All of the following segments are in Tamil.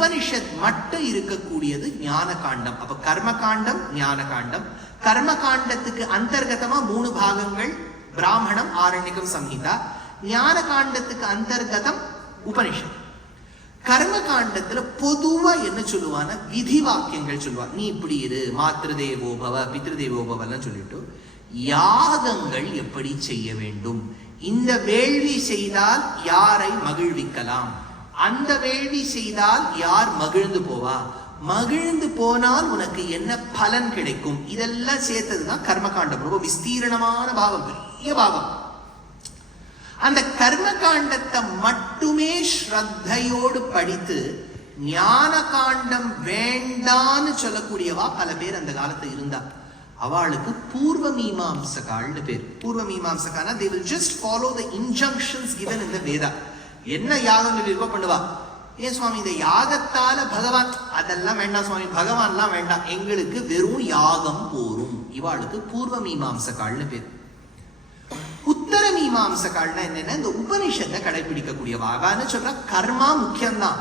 உபனிஷத் மட்டும் இருக்கக்கூடியது ஞான காண்டம். அப்ப கர்ம காண்டம், ஞான காண்டம். கர்ம காண்டத்துக்கு அந்தர்கதமா 3 பாகங்கள், பிராமணம், ஆரண்யகம், சம்ஹிதா. ஞான காண்டத்துக்கு அந்தர்கதம் உபனிஷத். கர்ம காண்டத்துல பொதுவா என்ன சொல்லுவான, விதி வாக்கியங்கள் சொல்லுவான். நீ இப்படி இரு, மாத்ருதேவோபவ பித்ருதேவோபவெல்லாம் சொல்லிட்டு யாகங்கள் எப்படி செய்ய வேண்டும், இந்த வேள்வி செய்தால் யாரை மகிழ்விக்கலாம், அந்த வேள்வி செய்தால் யார் மகிழ்ந்து போவா, மகிழ்ந்து போனால் உனக்கு என்ன பலன் கிடைக்கும், இதெல்லாம் சேர்த்ததுதான் கர்மகாண்டம். ரொம்ப விஸ்தீரணமான பாகம், பெரிய பாகம். அந்த கர்ம காண்டத்தை மட்டுமே ஸ்ரத்தையோடு படித்து ஞான காண்டம் வேண்டான்னு சொல்லக்கூடியவா பல பேர் அந்த காலத்துல இருந்தா. அவளுக்கு பூர்வ மீமாம்சகால்னு பேர். பூர்வ மீமாம்சகானா they will just follow the injunctions given in the Veda. என்ன யாகம் சொல்லிருக்கோ பண்ணுவா. ஏன் சுவாமி இந்த யாகத்தால பகவான், அதெல்லாம் வேண்டாம் சுவாமி, பகவான்லாம் வேண்டாம், எங்களுக்கு வெறும் யாகம் போரும். இவாளுக்கு பூர்வ மீமாம்சகால்னு பேர். உத்தர மீமாம்சகால்னா என்னன்னா இந்த உபனிஷத்தை கடைபிடிக்கக்கூடியவாகான்னு சொல்றா. கர்மா முக்கியம்தான்,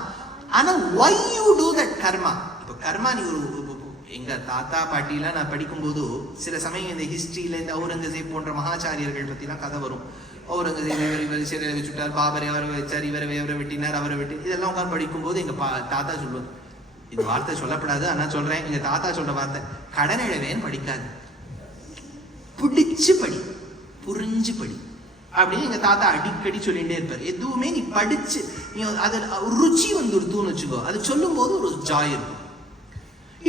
ஆனா why you do that karma. இப்ப கர்மா நீ ஒரு, எங்க தாத்தா பாட்டிலாம் நான் படிக்கும்போது சில சமயம் இந்த ஹிஸ்டரியில இந்த அவுரங்கசீப் போன்ற மகாச்சாரியர்கள் பத்தி எல்லாம் கதை வரும். அவுரங்கசீப் இவர் சிறையில் வச்சுட்டார், பாபரை அவரை வச்சார், இவரை வெட்டினார், அவரை வெட்டி, இதெல்லாம் உட்காந்து படிக்கும்போது எங்க தாத்தா சொல்லுவார், இந்த வார்த்தை சொல்லப்படாது ஆனா சொல்றேன், எங்க தாத்தா சொல்ற வார்த்தை, கடன் இழவேன்னு படிக்காது, பிடிச்சு படி, புரிஞ்சு படி அப்படின்னு எங்க தாத்தா அடிக்கடி சொல்லிட்டே இருப்பார். எதுவுமே நீ படிச்சு நீ அதுல ருச்சி வந்துடுத்துன்னு வச்சுக்கோ, அது சொல்லும் போது ஒரு ஜாய் இருக்கும்.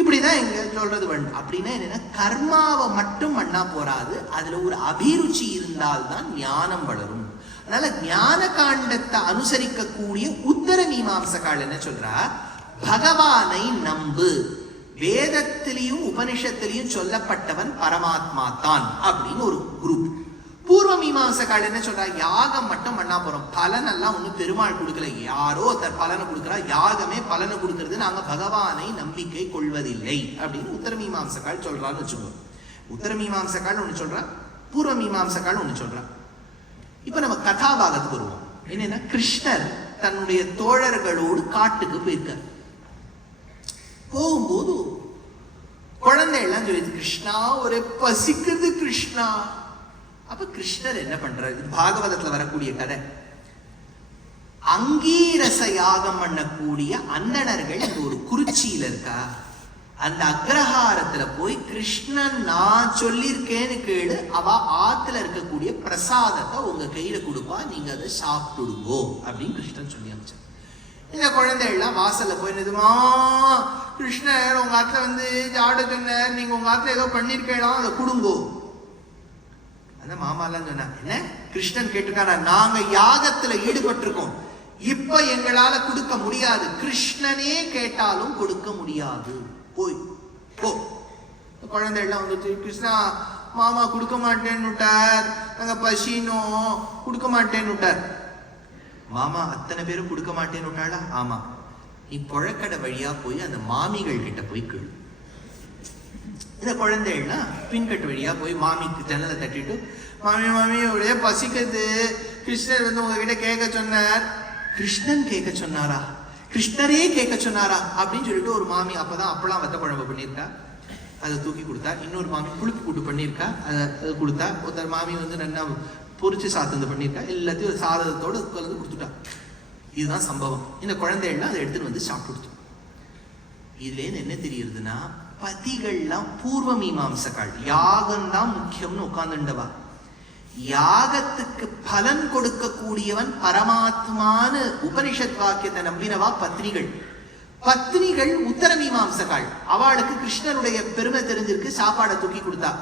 இப்படிதான் எங்க சொல்றது வேண்டும். அப்படின்னா என்னன்னா கர்மாவை மட்டும் பண்ணா போராது, அதுல ஒரு அபிருச்சி இருந்தால்தான் ஞானம் வளரும். அதனால ஞான காண்டத்தை அனுசரிக்கக்கூடிய உத்தர மீமாம்சகால் என்ன சொல்றா, பகவானை நம்பு, வேதத்திலையும் உபனிஷத்திலையும் சொல்லப்பட்டவன் பரமாத்மா தான் அப்படின்னு ஒரு குரூப். பூர்வ மீமாம்சகால் என்ன சொல்றா, யாகம் மட்டும் பண்ணா போறோம், பலன் எல்லாம் ஒண்ணு பெருமாள் கொடுக்கல, யாரோ ஒருத்தர் பலனை கொடுக்கிறா, யாகமே பலனை கொடுக்கறது, நாங்க பகவானை நம்பிக்கை கொள்வதில்லை அப்படின்னு உத்தர மீமாம்சகால் சொல்றான்னு வச்சுக்கோ. உத்தர மீமாம்சகால் ஒண்ணு சொல்றா, பூர்வ மீமாம்சகால் ஒண்ணு சொல்றா. இப்ப நம்ம கதாபாகத்துக்கு வருவோம். என்னன்னா கிருஷ்ணர் தன்னுடைய தோழர்களோடு காட்டுக்கு போயிருக்கார். போகும்போது குழந்தை எல்லாம் சொல்லிது, கிருஷ்ணா ஒரே பசிக்குது கிருஷ்ணா. அப்ப கிருஷ்ணர் என்ன பண்றாரு, இது பாகவதத்துல வரக்கூடிய கதை. அங்கீரச யாகம் பண்ணக்கூடிய அந்தணர்கள் இங்க ஒரு குறிச்சியில இருக்கா, அந்த அக்ரஹாரத்துல போய் கிருஷ்ணன் நான் சொல்லியிருக்கேன்னு கேளு, அவ ஆத்துல இருக்கக்கூடிய பிரசாதத்தை உங்க கையில கொடுப்பா, நீங்க அதை சாப்பிட்டுடுங்கோ அப்படின்னு கிருஷ்ணன் சொல்லி அமைச்சார். இந்த குழந்தை எல்லாம் வாசல்ல போய் நிதுமா, கிருஷ்ணர் உங்க ஆத்துல வந்து ஆட சொன்னார், நீங்க உங்க ஆத்துல ஏதோ பண்ணிருக்கலாம், அதை கொடுங்கோ. அந்த மாமா எல்லாம் சொன்னா, என்ன கிருஷ்ணன் கேட்டிருக்காரா, நாங்க யாகத்துல ஈடுபட்டிருக்கோம், இப்ப எங்களால கொடுக்க முடியாது, கிருஷ்ணனே கேட்டாலும் கொடுக்க முடியாது, போய் போ. குழந்தை எல்லாம் வந்துச்சு, கிருஷ்ணா மாமா கொடுக்க மாட்டேன்னு விட்டார், நாங்க பசினோ கொடுக்க மாட்டேன்னு விட்டார். மாமா அத்தனை பேரும் கொடுக்க மாட்டேன்னு விட்டாளா? ஆமா. நீ புழக்கடை வழியா போய் அந்த மாமிகள் கிட்ட போய் கேளு. இந்த குழந்தைகள்லாம் பின்கட்டு வழியா போய் மாமிக்கு ஜன்னலை தட்டிட்டு, மாமி மாமி ஒரே பசிக்குது, கிருஷ்ணர் வந்து உங்ககிட்ட கேட்க சொன்னார். கிருஷ்ணன் கேட்க சொன்னாரா, கிருஷ்ணரே கேட்க சொன்னாரா அப்படின்னு சொல்லிட்டு ஒரு மாமி அப்பதான் அப்பெல்லாம் வத்த குழம்பு பண்ணியிருக்கா, அதை தூக்கி கொடுத்தா. இன்னொரு மாமி புளிப்பு கூட்டு பண்ணியிருக்கா, அதை கொடுத்தா. ஒருத்தர் மாமி வந்து நல்லா பொறிச்சு சாத்தந்து பண்ணியிருக்கா, எல்லாத்தையும் சாதத்தோடு கலந்து கொடுத்துட்டா. இதுதான் சம்பவம். இந்த குழந்தைகள்லாம் அதை எடுத்துட்டு வந்து சாப்பிட்டு. இதுல இருந்து என்ன தெரியுதுன்னா, பதிகள்லாம் பூர்வ மீமாம்சகால், யாகம் தான் முக்கியம்னு உட்கார்ந்துண்டவா. யாகத்துக்கு பலன் கொடுக்கக்கூடியவன் பரமாத்மான்னு உபனிஷத் வாக்கியத்தை நம்பினவா பத்னிகள். பத்னிகள் உத்தர மீமாம்சகால், அவளுக்கு கிருஷ்ணனுடைய பெருமை தெரிஞ்சிருக்கு, சாப்பாடை தூக்கி கொடுத்தா.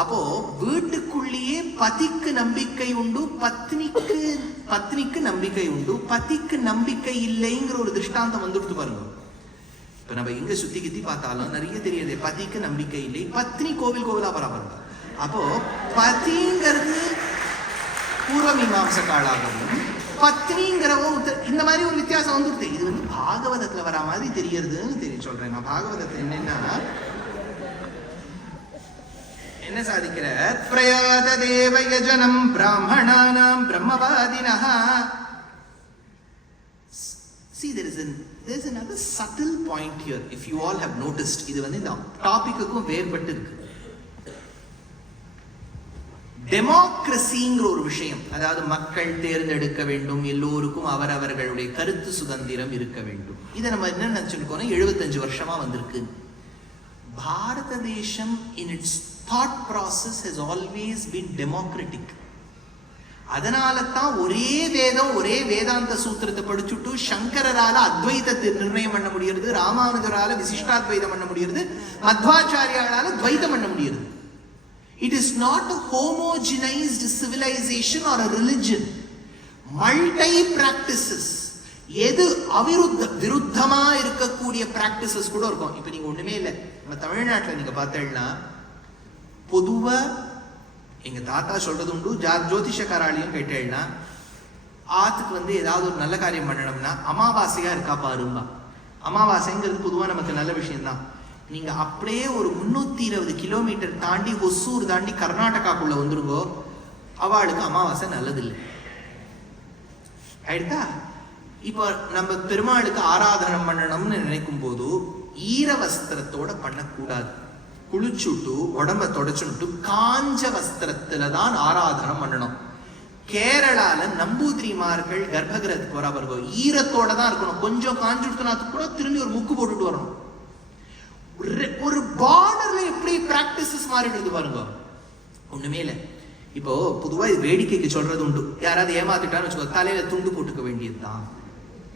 அப்போ வீட்டுக்குள்ளேயே பதிக்கு நம்பிக்கை உண்டு, பத்னிக்கு நம்பிக்கை உண்டு, பதிக்கு நம்பிக்கை இல்லைங்கிற ஒரு திருஷ்டாந்தம் வந்துட்டு பாருங்க. இப்ப நம்ம எங்க சுத்தி கித்தி பார்த்தாலும் நிறைய தெரியுது, பதிக்கு நம்பிக்கை இல்லை, பத்னி கோவில் கோவிலா பராபரம். அப்போ பதிங்கிறது பூர்வ மீமாம்சகாலாகவும் பத்னிங்கிறவோ இந்த மாதிரி ஒரு வித்தியாசம் வந்துருது. இது வந்து பாகவதத்துல வர மாதிரி தெரியறதுன்னு தெரியும் சொல்றேன். நான் பாகவதத்துல என்னன்னா என்ன சாதிக்கிற, பிரயாத தேவ யஜனம் பிராமணானாம் பிரம்மவாதினஹ See, there's another subtle point here, if you all have noticed. இது வந்து இந்த டாபிக்குக்கும் வேறுபட்டு இருக்கு. டெமோக்ரஸிங்கிற ஒரு விஷயம், அதாவது மக்கள் தேர்ந்தெடுக்க வேண்டும், எல்லோருக்கும் அவரவர்களுடைய கருத்து சுதந்திரம் இருக்க வேண்டும். இதை நம்ம என்ன நினைச்சிருக்கோம், 75 வருஷமா வந்திருக்கு. பாரத தேசம் in its thought process has always been democratic. அதனால தான் ஒரே வேதம், ஒரே வேதாந்த சூத்திரத்தை படிச்சுட்டு சங்கரால அத்வைதத்தை நிர்ணயம் பண்ண முடியுது, ராமானுஜரால விசிஷ்டாத்வைதம் பண்ண முடியுது, மத்வாச்சாரியால துவைதம் பண்ண முடியுது. It is not a homogenized civilization or a religion. Multi practices. எது விருத்தமா இருக்கக்கூடிய பிராக்டிசஸ் கூட இருக்கும். இப்ப நீங்க ஒண்ணுமே இல்லை, நம்ம தமிழ்நாட்டில் நீங்க பார்த்தீங்கன்னா பொதுவா எங்க தாத்தா சொல்றது உண்டு, ஜோதிஷக்காராலையும் கேட்டேன்னா, ஆத்துக்கு வந்து ஏதாவது ஒரு நல்ல காரியம் பண்ணணும்னா அமாவாசையா இருக்கா பாரும்பா. அமாவாசைங்கிறது பொதுவா நமக்கு நல்ல விஷயம்தான். நீங்க அப்படியே ஒரு 320 கிலோமீட்டர் தாண்டி ஒசூர் தாண்டி கர்நாடகாக்குள்ள வந்துருங்கோ, அவளுக்கு அமாவாசை நல்லதில்லை. ஆயிடுதா? இப்போ நம்ம பெருமாளுக்கு ஆராதனம் பண்ணணும்னு நினைக்கும் போது ஈர வஸ்திரத்தோட பண்ணக்கூடாது. குளிச்சுட்டு உடம்ப தொடச்சுட்டு காஞ்ச வஸ்திரத்துல தான் ஆராதனம் பண்ணணும். கேரளால நம்பூதிரிமார்கள் கர்ப்பகிரகத்துக்கு வர வருகோ ஈரத்தோட தான் இருக்கணும். கொஞ்சம் காஞ்சுட்டுனா கூட திரும்பி ஒரு முக்கு போட்டுட்டு வரணும். ஒரு பார்டர்ல எப்படி பிராக்டிசஸ் மாறிடுது பாருங்க. ஒண்ணுமே இல்லை. இப்போ பொதுவா இது வேடிக்கைக்கு சொல்றது உண்டு, யாராவது ஏமாத்திட்டான்னு வச்சுக்கோ, தலையில துண்டு போட்டுக்க வேண்டியதுதான்.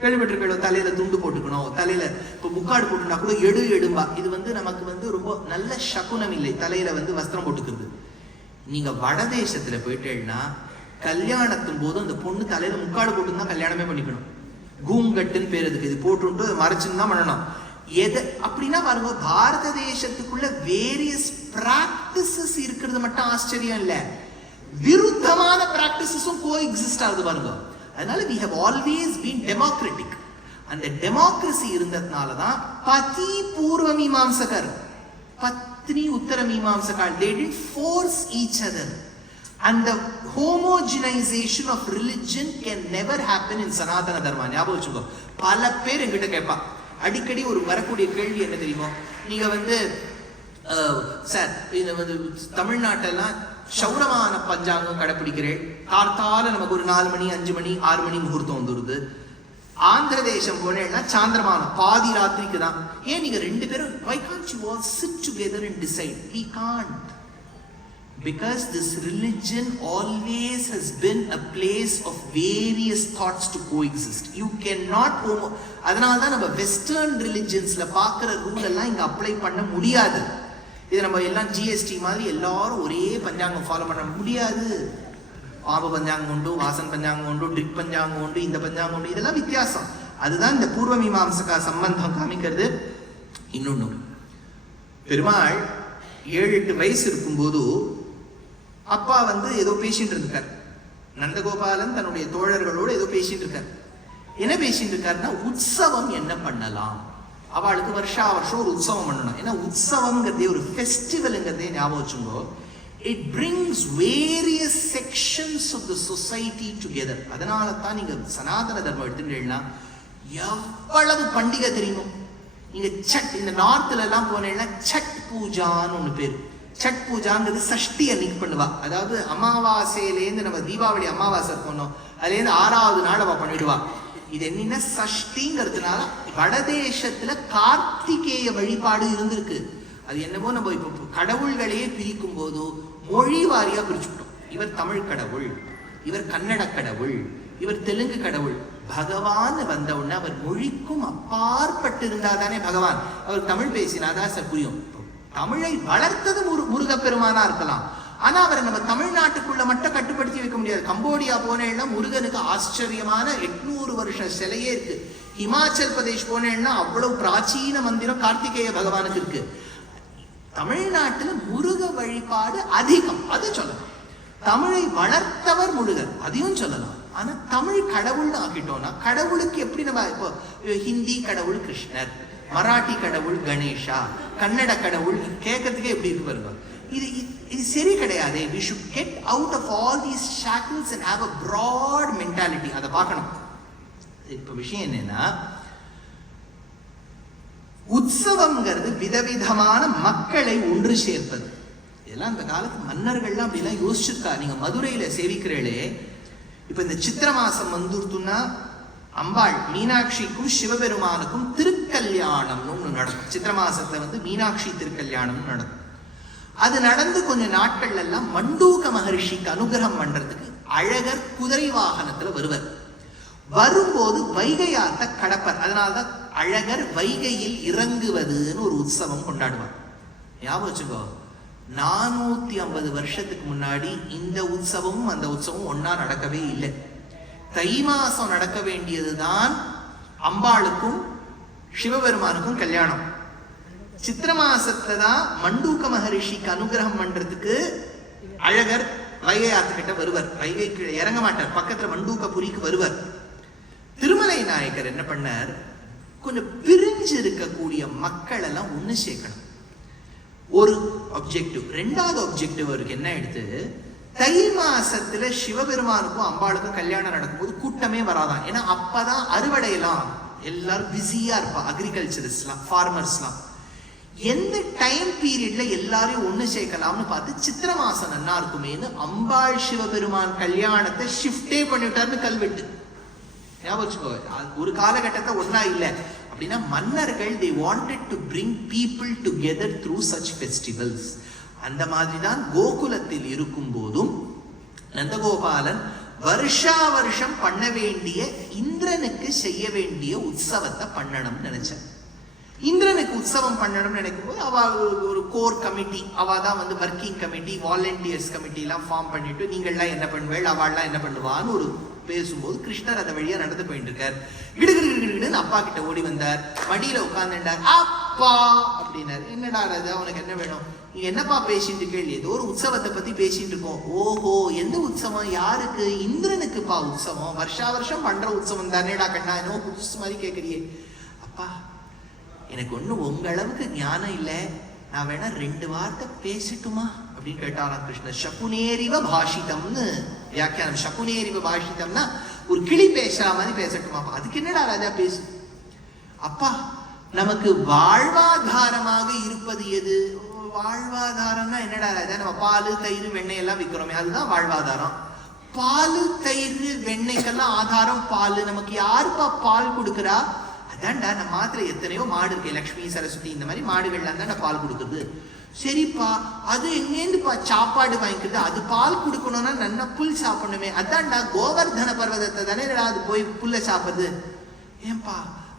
கேள்விப்பட்டிருக்கோம், தலையில துண்டு போட்டுக்கணும், தலையில இப்போ முக்காடு போட்டுனா கூட எடும்பா. இது வந்து நமக்கு வந்து ரொம்ப நல்ல சகுனம் இல்லை, தலையில வந்து வஸ்திரம் போட்டுக்கிறது. நீங்க வடதேசத்துல போயிட்டேன்னா கல்யாணத்தின் போது அந்த பொண்ணு தலையில முக்காடு போட்டு தான் கல்யாணமே பண்ணிக்கணும். கூங்கட்டுன்னு பேர் இருக்கு. இது போட்டு மறைச்சுன்னு தான் பண்ணணும். எது அப்படின்னா பாருங்க, பாரத தேசத்துக்குள்ள வேரியஸ் பிராக்டிசஸ் இருக்கிறது மட்டும் ஆச்சரியம் இல்ல, விருத்தமான பிராக்டிசஸும் கோ எக்ஸிஸ்ட் ஆகுது பாருங்க. அதனால we have always been democratic. அந்த டெமோக்ரஸி இருந்ததுனால தான் பதி பூர்வ மீமாம்சகர், பத்னி உத்தர மீமாம்சகர், they didn't force each other. And the homogenization of religion can never happen in Sanatana Dharma. ஞாபகம் வச்சுக்கோ. பல பேர் என்கிட்ட கேட்பா, அடிக்கடி ஒரு வரக்கூடிய கேள்வி என்ன தெரியுமோ, நீங்க வந்து சார் இது வந்து தமிழ்நாட்டெல்லாம் சௌரமான பஞ்சாங்கம் கடைப்பிடிக்கிறேன், கார்த்தால நமக்கு ஒரு 4 மணி 5 மணி 6 மணி முகூர்த்தம் வந்துடுது. ஆந்திர தேசம் போனேன்னா சாந்திரமானம் பாதி ராத்திரிக்கு தான். ஏன் நீங்க 2 பேரும் why can't you all sit together and decide? We can't. Because this religion always has been a place of various thoughts to coexist. You cannot அதனால தான் நம்ம வெஸ்டர்ன் ரிலிஜன்ஸ்ல பார்க்குற ரூல் எல்லாம் இங்க அப்ளை பண்ண முடியாது. இது நம்ம எல்லாம் ஜிஎஸ்டி மாதிரி எல்லாரும் ஒரே பஞ்சாங்கம் ஃபாலோ பண்ண முடியாது. பாபு பஞ்சாங்கம் உண்டு, வாசன் பஞ்சாங்கம் உண்டு, ட்ரிக் பஞ்சாங்கம் உண்டு, இந்த பஞ்சாங்கம் உண்டு, இதெல்லாம் வித்தியாசம். அதுதான் இந்த பூர்வ மீமாம்சகா சம்பந்தம் காமிக்கிறது. இன்னொன்னு, பெருமாள் 7-8 வயசு இருக்கும்போது அப்பா வந்து ஏதோ பேசிட்டு இருக்கார். நந்தகோபாலன் தன்னுடைய தோழர்களோடு ஏதோ பேசிட்டு இருக்கார். என்ன பேசிட்டு இருக்காருன்னா, உற்சவம் என்ன பண்ணலாம், அவளுக்கு வருஷா வருஷம் ஒரு உற்சவம் பண்ணணும். ஏன்னா உற்சவம்ங்கிறதே ஒரு ஃபெஸ்டிவல்ங்கிறதே ஞாபகம் வச்சுங்கோ. It brings various sections of the society together. அதனால தான் நீங்க சனாதன தர்மம் எடுத்துட்டீங்கன்னா எவ்வளவு பண்டிகை தெரியுமோ. நீங்க சட் இந்த நார்த்ல எல்லாம் போனீங்கன்னா சட் பூஜான்னு ஒண்ணு பேரு. சட் பூஜாங்கிறது சஷ்டி அன்னைக்கு பண்ணுவா. அதாவது அமாவாசையிலேருந்து நம்ம தீபாவளி அமாவாசை போனோம், அதுலேருந்து 6வது நாள் அவ பண்ணிடுவா. இது என்னன்னா சஷ்டிங்கிறதுனால வடதேசத்துல கார்த்திகேய வழிபாடு இருந்திருக்கு. அது என்னவோ நம்ம இப்போ கடவுள்களையே பிரிக்கும் போது மொழி வாரியா பிரிச்சுட்டோம். இவர் தமிழ் கடவுள், இவர் கன்னட கடவுள், இவர் தெலுங்கு கடவுள். பகவான் வந்த உடனே அவர் மொழிக்கும் அப்பாற்பட்டு இருந்தாதானே பகவான். அவர் தமிழ் பேசினாதான் சார் புரியும். தமிழை வளர்த்தது முருகப்பெருமானா இருக்கலாம், ஆனா அவரை நம்ம தமிழ்நாட்டுக்குள்ள மட்டும் கட்டுப்படுத்தி வைக்க முடியாது. கம்போடியா போனேன்னா முருகனுக்கு ஆச்சரியமான 800 வருஷ சிலையே இருக்கு. இமாச்சல் பிரதேஷ் போனேன்னா அவ்வளவு பிராச்சீன மந்திரம் கார்த்திகேய பகவானுக்கு இருக்கு. தமிழ்நாட்டுல முருக வழிபாடு அதிகம், அது சொல்லலாம். தமிழை வளர்த்தவர் முருகர், அதையும் சொல்லலாம். ஆனா தமிழ் கடவுள்னு ஆக்கிட்டோம்னா கடவுளுக்கு எப்படி நம்ம இப்போ ஹிந்தி கடவுள் கிருஷ்ணர், மராட்டி கடவுள் கணேஷா, கன்னட கடவுள் கேட்கறதுக்கே எப்படி இருக்கு பாருங்க. இது சரி கிடையாது. We should get out of all these shackles and have a broad mentality. அதை பார்க்கணும். இப்ப விஷயம் என்னன்னா, உற்சவம்ங்கிறது விதவிதமான மக்களை ஒன்று சேர்ப்பது. இதெல்லாம் அந்த காலத்து மன்னர்கள்லாம் அப்படிலாம் யோசிச்சிருக்கா. நீங்க மதுரையில சேவிக்கிறீங்களே, இப்ப இந்த சித்திர மாசம் வந்துருத்துன்னா அம்பாள் மீனாட்சிக்கும் சிவபெருமானுக்கும் திருக்கல்யாணம்னு ஒண்ணு நடக்கும். சித்திர மாசத்துல மீனாட்சி திருக்கல்யாணம் நடக்கும். அது நடந்து கொஞ்ச நாட்கள் எல்லாம் மண்டூக மகரிஷிக்கு அனுகிரகம் பண்றதுக்கு அழகர் குதிரை வாகனத்துல வருவர். வரும்போது வைகை ஆத்த கடப்பர். அதனால்தான் அழகர் வைகையில் இறங்குவதுன்னு ஒரு உற்சவம் கொண்டாடுவார். ஞாபகம் வச்சுக்கோ, 450 வருஷத்துக்கு முன்னாடி இந்த உற்சவமும் அந்த உற்சவமும் ஒன்னா நடக்கவே இல்லை. தை மாசம் நடக்க வேண்டியதுதான் அம்பாளுக்கும் சிவபெருமானுக்கும் கல்யாணம். சித்திர மாசத்துல தான் மண்டூக மகரிஷிக்கு அனுகிரகம் பண்றதுக்கு அழகர் வைகை ஆத்துக்கிட்ட வருவர். வைகைக்கு இறங்க மாட்டார், பக்கத்துல மண்டூகபுரிக்கு வருவர். திருமலை நாயக்கர் என்ன பண்ணார், கொஞ்சம் பிரிஞ்சு இருக்கக்கூடிய மக்கள் எல்லாம் ஒண்ணு சேர்க்கணும். ஒரு ஆப்ஜெக்டிவ். ரெண்டாவது ஆப்ஜெக்டிவ் அவருக்கு என்ன எடுத்து, தை மாசத்துல சிவபெருமானுக்கும் அம்பாளுக்கும் கல்யாணம் நடக்கும்போது கூட்டமே வராதான். ஏன்னா அப்பதான் அறுவடையெல்லாம் எல்லாரும் பிஸியா இருப்பா. அக்ரிகல்ச்சரிஸ்ட்லாம், ஃபார்மர்ஸ்லாம் எந்த டைம் பீரியட்ல எல்லாரையும் ஒண்ணு சேர்க்கலாம்னு பார்த்து சித்திர மாசம் நல்லா இருக்குமேனு அம்பாள் சிவபெருமான் கல்யாணத்தை ஷிஃப்டே பண்ணிவிட்டார்னு கல்வெட்டு. ஒரு காலகட்டத்தை ஒன்னா இல்ல அப்படின்னா மன்னர்கள் they wanted to bring people together through such festivals. அந்த மாதிரி தான் கோகுலத்தில் இருக்கும் போதும் நந்தகோபாலன் வருஷா வருஷம் பண்ண வேண்டிய இந்திரனுக்கு செய்ய வேண்டிய உற்சவத்தை பண்ணணும்னு நினைச்சார். இந்திரனுக்கு உற்சவம் பண்ணணும்னு நினைக்கும் போது அவ ஒரு கோர் கமிட்டி, அவ தான் ஒர்க்கிங் கமிட்டி, வாலண்டியர்ஸ் கமிட்டி எல்லாம் ஃபார்ம் பண்ணிட்டு நீங்கள்லாம் என்ன பண்ணுவேள், அவள்லாம் என்ன பண்ணுவான்னு ஒரு பேசும்போது கிருஷ்ணர் அதை வழியா நடந்து போயிட்டு இருக்கார். கிடுகிடுன்னு அப்பா கிட்ட ஓடி வந்தார், மடியில உட்கார்ந்துட்டார். அப்பா அப்படின்னாரு. என்னடா அது, அவனுக்கு என்ன வேணும், நீங்க என்னப்பா பேசிட்டு கேள்வி, ஏதோ ஒரு உற்சவத்தை பத்தி பேசிட்டு இருக்கோம். ஓஹோ, எந்த உற்சவம், யாருக்கு, இந்திரனுக்குப்பா உற்சவம், வருஷா வருஷம் பண்ற உற்சவம் தானேடா கண்ணா, என்னோ புதுசு மாதிரி கேட்கறியே. அப்பா எனக்கு ஒண்ணு உங்க அளவுக்கு ஞானம் இல்லை, நான் வேணா 2 வார்த்தை பேசட்டுமா அப்படின்னு கேட்டாராம் கிருஷ்ணர். சகுனேரிவ பாஷிதம்னு வியாக்கியானம். சகுனேரிவ பாஷிதம்னா ஒரு கிளி பேசுற மாதிரி பேசட்டுமா. அதுக்கு என்னடா ராஜா பேசு. அப்பா நமக்கு வாழ்வாதாரமாக இருப்பது எது? வாழ்வாதாரம்னா என்னடா ராஜா, நம்ம பால் தயிர் வெண்ணெய் எல்லாம் விற்கிறோமே, அதுதான் வாழ்வாதாரம். பால் தயிர் வெண்ணெய்க்கெல்லாம் ஆதாரம் பால். நமக்கு யாருப்பா பால் கொடுக்குறா? அதான்டா நம்ம மாத்திர எத்தனையோ மாடு இருக்கு, லக்ஷ்மி சரஸ்வதி இந்த மாதிரி மாடுகள்லாம் தான் பால் கொடுக்குறது. சரிப்பா, அது எங்கேருந்துப்பா சாப்பாடு வாங்கிக்கிறது? அது பால் கொடுக்கணும்னா நல்லா புல் சாப்பிடணுமே. அதான்டா கோவர்தன பர்வதத்தை தானே அது போய் புல்ல சாப்பிடுது. ஏன்பா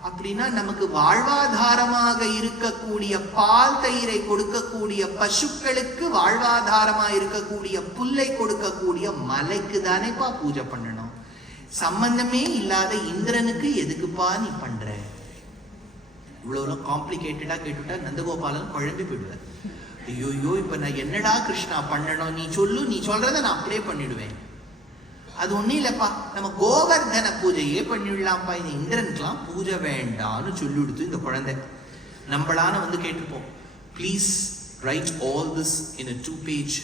அப்படின்னா நமக்கு வாழ்வாதாரமாக இருக்கக்கூடிய பால் தயிரை கொடுக்கக்கூடிய பசுக்களுக்கு வாழ்வாதாரமா இருக்கக்கூடிய புல்லை கொடுக்கக்கூடிய மலைக்கு தானேப்பா பூஜை பண்ணணும். சம்பந்தமே இல்லாத இந்திரனுக்கு எதுக்குப்பா நீ பண்ற? இவ்வளவு காம்ப்ளிகேட்டடா கேட்டுட்டா நந்தகோபாலன் குழம்பி போயிடுவார். ஐயோ, இப்ப நான் என்னடா கிருஷ்ணா பண்ணணும், நீ சொல்லு, நீ சொல்றத நான் அப்படியே பண்ணிடுவேன். அது ஒண்ணும் இல்லப்பா, நம்ம கோவர்தன பூஜையே பண்ணிடலாம்ப்பா, இந்த இந்திரனுக்கெல்லாம் பூஜை வேண்டாம்னு சொல்லி கொடுத்து இந்த குழந்தை நம்மளான கேட்டுப்போம். Please write all this in a 2-page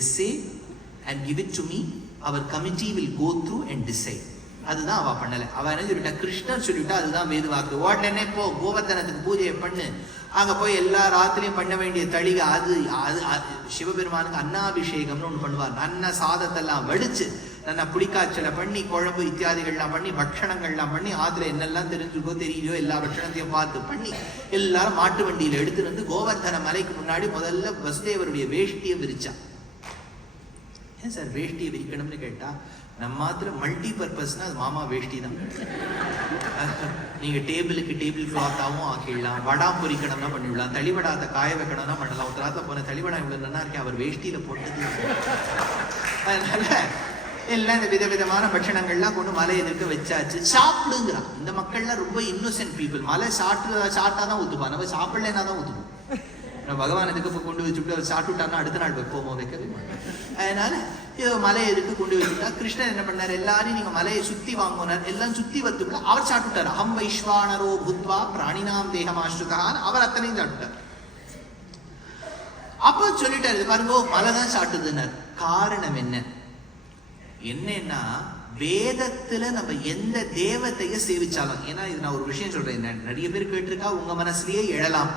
essay and give it to me. Our committee will go through and decide. அதுதான் அவ பண்ணல. அவ என்ன சொல்லிட்டா, கிருஷ்ணர் சொல்லிட்டா அதுதான் வேது வாக்கு. உடனே போ கோவர்தனத்துக்கு பூஜையை பண்ணு, அங்க போய் எல்லா ராத்திரியும் பண்ண வேண்டிய தளிகை அது சிவபெருமானுக்கு அன்னாபிஷேகம்னு ஒண்ணு பண்ணுவார். நல்ல சாதத்தெல்லாம் வடிச்சு நல்லா புளிக்காய்ச்சலை பண்ணி குழம்பு இத்தியாதிகள்லாம் பண்ணி பட்சணங்கள்லாம் பண்ணி ஆத்துல என்னெல்லாம் தெரிஞ்சுக்கோ தெரியலையோ எல்லா பட்சணத்தையும் பார்த்து பண்ணி எல்லாரும் மாட்டு வண்டியில எடுத்துட்டு வந்து கோவர்தன மலைக்கு முன்னாடி முதல்ல வசுதேவருடைய வேஷ்டியை விரிச்சா. ஏன் சார் வேஷ்டியை விரிக்கணும்னு கேட்டா, நம்ம மாத்திர மல்டி பர்பஸ்னா அது மாமா வேஷ்டி தான். நீங்க டேபிளுக்கு டேபிள் கிளாத்தாவும் ஆக்கிடலாம், வடா பொரிக்கணும்னா பண்ணிவிடலாம், தளிவடாத்தை காய வைக்கணும்னா பண்ணலாம். ஒரு ராத்திர போன தளிவடா இவ்வளவு நல்லா இருக்கேன், அவர் வேஷ்டியில போட்டது. அதனால எல்லாம் இந்த விதவிதமான பட்சணங்கள்லாம் கொண்டு மலை எதிர்க்க வச்சாச்சு. சாப்பிடுங்கிறான். இந்த மக்கள்லாம் ரொம்ப இன்னோசென்ட் பீப்புள். மலை சாப்பிட்டாதான் ஊத்துப்பா, நம்ம சாப்பிடலன்னா தான் ஊத்துப்போம். பகவான் எதுக்கு கொண்டு வச்சுட்டு அவர் சாப்பிட்டுட்டாருன்னா அடுத்த நாள் வைப்போமோ, வைக்கவே மாட்டோம். அதனால மலையை எதுக்கு கொண்டு வச்சுட்டா, கிருஷ்ணன் என்ன பண்ணாரு, எல்லாரையும் நீங்க மலையை சுத்தி வாங்கினார். எல்லாம் சுத்தி வந்துக்குள்ள அவர் சாப்பிட்டாரு. அகம் வைஸ்வானரோ புத்வா பிராணினாம் தேகமாஸ்ருதான், அவர் அத்தனையும் சாப்பிட்டார். அப்ப சொல்லிட்டாரு, பாருங்க மலை தான் சாப்பிட்டுதுன்னார். காரணம் என்னன்னா வேதத்துல நம்ம எந்த தேவத்தைய சேவிச்சாலும், ஏன்னா இது நான் ஒரு விஷயம் சொல்றேன், நிறைய பேர் கேட்டிருக்கா, உங்க மனசுலயே எழலாம்.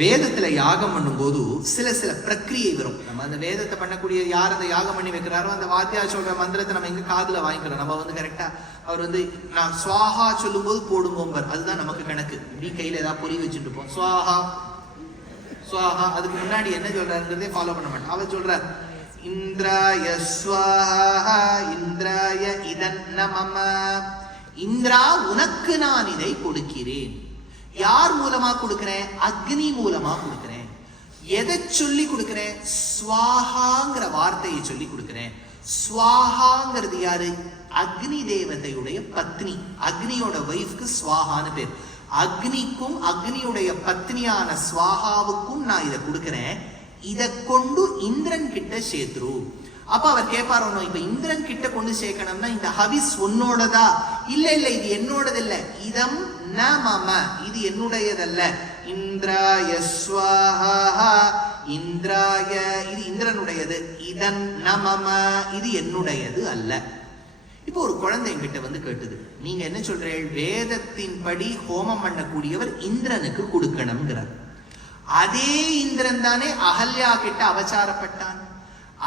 வேதத்துல யாகம் பண்ணும் போது சில பிரக்கிரியை வரும். நம்ம அந்த வேதத்தை பண்ணக்கூடிய யார் அந்த யாகம் பண்ணி வைக்கிறாரோ அந்த வாத்தியா சொல்ற மந்திரத்தை நம்ம எங்க காதுல வாங்கிக்கிறோம். நம்ம கரெக்டா அவர் நான் சுவாஹா சொல்லும் போது போடும்போம்பர், அதுதான் நமக்கு கணக்கு. இப்படி கையில ஏதாவது பொறி வச்சுட்டு இருப்போம், சுவாஹா சுவாஹா. அதுக்கு முன்னாடி என்ன சொல்றாருங்கிறதே ஃபாலோ பண்ண மாட்டோம். அவர் சொல்றார், இந்திராய ஸ்வாஹா இந்திராய இதன் நமம. இந்திரா, உனக்கு நான் இதை கொடுக்கிறேன். யார் மூலமா கொடுக்கிறேன்? அக்னி மூலமா கொடுக்கிறேன். எதை சொல்லி கொடுக்கிறேன்? ஸ்வாஹாங்கிற வார்த்தையை சொல்லி கொடுக்கிறேன். ஸ்வாஹாங்கிறது யாரு? அக்னி தேவதையுடைய பத்னி. அக்னியோட வைஃப்க்கு ஸ்வாஹான்னு பேர். அக்னிக்கும் அக்னியுடைய பத்னியான ஸ்வாஹாவுக்கும் நான் இதை கொடுக்கிறேன். இதை கொண்டு இந்திரன் கிட்ட சேர்த்துரு. அப்ப அவர் கேட்பார், இப்ப இந்திரன் கிட்ட கொண்டு சேர்க்கணும்னா இந்த ஹவிஸ் உன்னோடதா? இல்ல இது என்னோடது இல்ல. இதம் ந மம, இது என்னுடையதல்ல. இந்திராய ஸ்வாஹா இந்திராய, இது இந்திரனுடையது. இதன் ந மம, இது என்னுடையது அல்ல. இப்போ ஒரு குழந்தை என்கிட்ட கேட்டுது, நீங்க என்ன சொல்றீங்க? வேதத்தின்படி ஹோமம் பண்ணக்கூடியவர் இந்திரனுக்கு கொடுக்கணும்ங்கிறார். அதே இந்திரன் தானே அகல்யா கிட்ட அவசாரப்பட்டான்.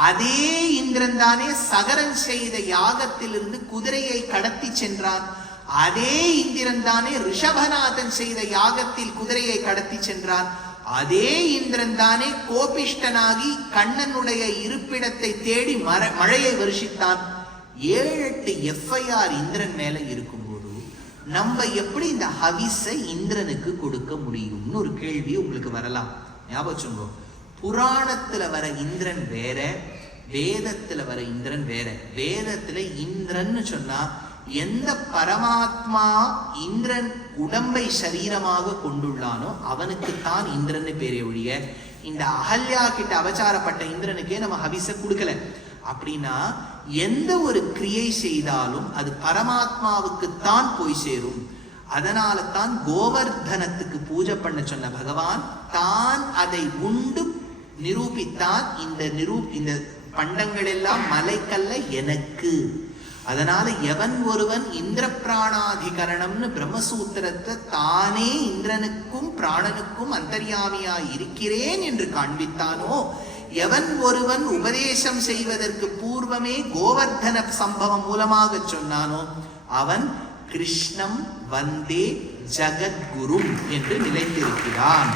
அதே இந்திரன் தானே சகரன் செய்த யாகத்திலிருந்து குதிரையை கடத்தி சென்றான். அதே இந்திரன் தானே ரிஷபநாதன் செய்த யாகத்தில் குதிரையை கடத்தி சென்றான். அதே இந்திரன் தானே கோபிஷ்டனாகி கண்ணனுடைய இருப்பிடத்தை தேடி மழையை வருஷித்தான். 7-8 FIR இந்திரன் மேல இருக்கும்போது நம்ம எப்படி இந்த ஹவிஸை இந்திரனுக்கு கொடுக்க முடியும்னு ஒரு கேள்வி உங்களுக்கு வரலாம். ஞாபகம், புராணத்துல வர இந்திரன் வேற, வேதத்துல வர இந்திரன் வேற. வேதத்துல இந்திரன் சொன்னா எந்த பரமாத்மா இந்திரன் உடம்பை சரீரமாக கொண்டுள்ளானோ அவனுக்குத்தான் இந்திரன் பேரே ஒழிய இந்த அகல்யா கிட்ட அவசாரப்பட்ட இந்திரனுக்கே நம்ம ஹவிஸ கொடுக்கல. அப்படின்னா எந்த ஒரு கிரியை செய்தாலும் அது பரமாத்மாவுக்குத்தான் போய் சேரும். அதனால தான் கோவர்தனத்துக்கு பூஜை பண்ண சொன்ன பகவான் தான் அதை உண்டு நிரூபித்தான். இந்த பண்டங்கள் எல்லாம் மலைக்கல்ல எனக்கு. அதனால எவன் ஒருவன் இந்திர பிராணாதிகரணம்னு பிரம்மசூத்திரத்தை தானே இந்திரனுக்கும் பிராணனுக்கும் அந்தர்யாமியாய் இருக்கிறேன் என்று காண்பித்தானோ, எவன் ஒருவன் உபதேசம் செய்வதற்கு பூர்வமே கோவர்தன சம்பவம் மூலமாக சொன்னானோ, அவன் கிருஷ்ணம் வந்தே ஜகத்குரு என்று நிலைத்திருக்கிறான்.